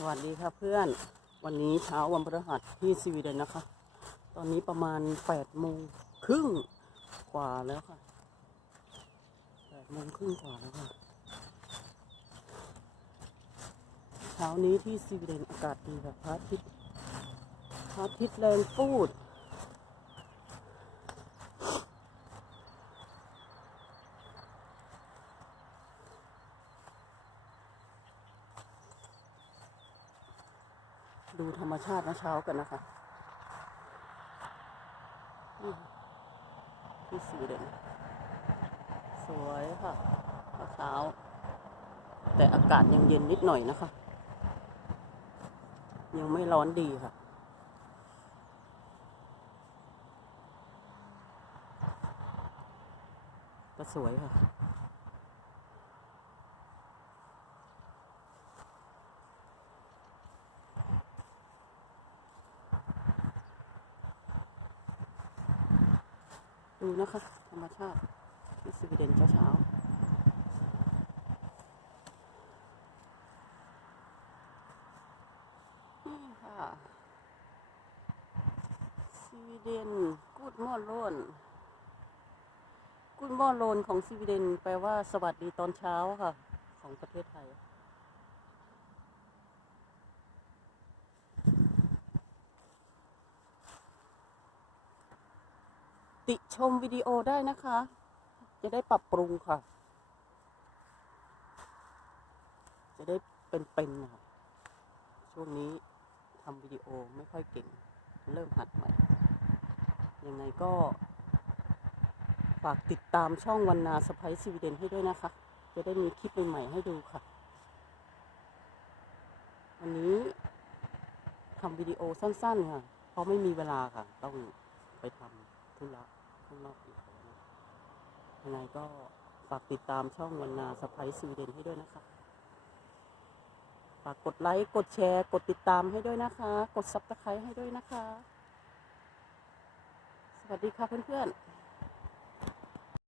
สวัสดีค่ะเพื่อน วันนี้เช้าวันพฤหัสที่สวีเดนนะคะ ตอนนี้ประมาณแปดโมงครึ่งกว่าแล้วค่ะแปดโมงครึ่งกว่าแล้วค่ะ เช้านี้ที่สวีเดนอากาศดีค่ะพระอาทิตย์พระอาทิตย์แรงปูด ดูธรรมชาตินะเช้ากันนะคะที่สีเดนสวยค่ะเช้า แต่อากาศยังเย็นนิดหน่อยนะคะ ยังไม่ร้อนดีค่ะก็สวยค่ะ ดูนะคะ ธรรมชาติที่สวีเดนเช้าเช้าๆนี่ค่ะสวีเดนกูดมอโลนกูดมอโลนของสวีเดนแปลว่าสวัสดีตอนเช้าค่ะ ของประเทศไทย ติชมวิดีโอได้นะคะ จะได้ปรับปรุงค่ะ จะได้เป็นๆนะคะช่วงนี้ทำวิดีโอไม่ค่อยเก่ง เริ่มหัดใหม่ ยังไงก็ ฝากติดตามช่องวันนาสไปซ์สวีเดนให้ด้วยนะคะ จะได้มีคลิปใหม่ๆให้ดูค่ะ วันนี้ทำวิดีโอสั้นๆค่ะ เพราะไม่มีเวลาค่ะ ต้องไปทำธุระ ข้างนอกอีกนะยังไงก็ฝากติดตามช่องวันนาสไปซ์สวีเดนให้ด้วยนะคะ ฝากกดไลค์ กดแชร์ กดติดตามให้ด้วยนะคะ กดซับสไครต์ให้ด้วยนะคะ สวัสดีค่ะเพื่อนๆ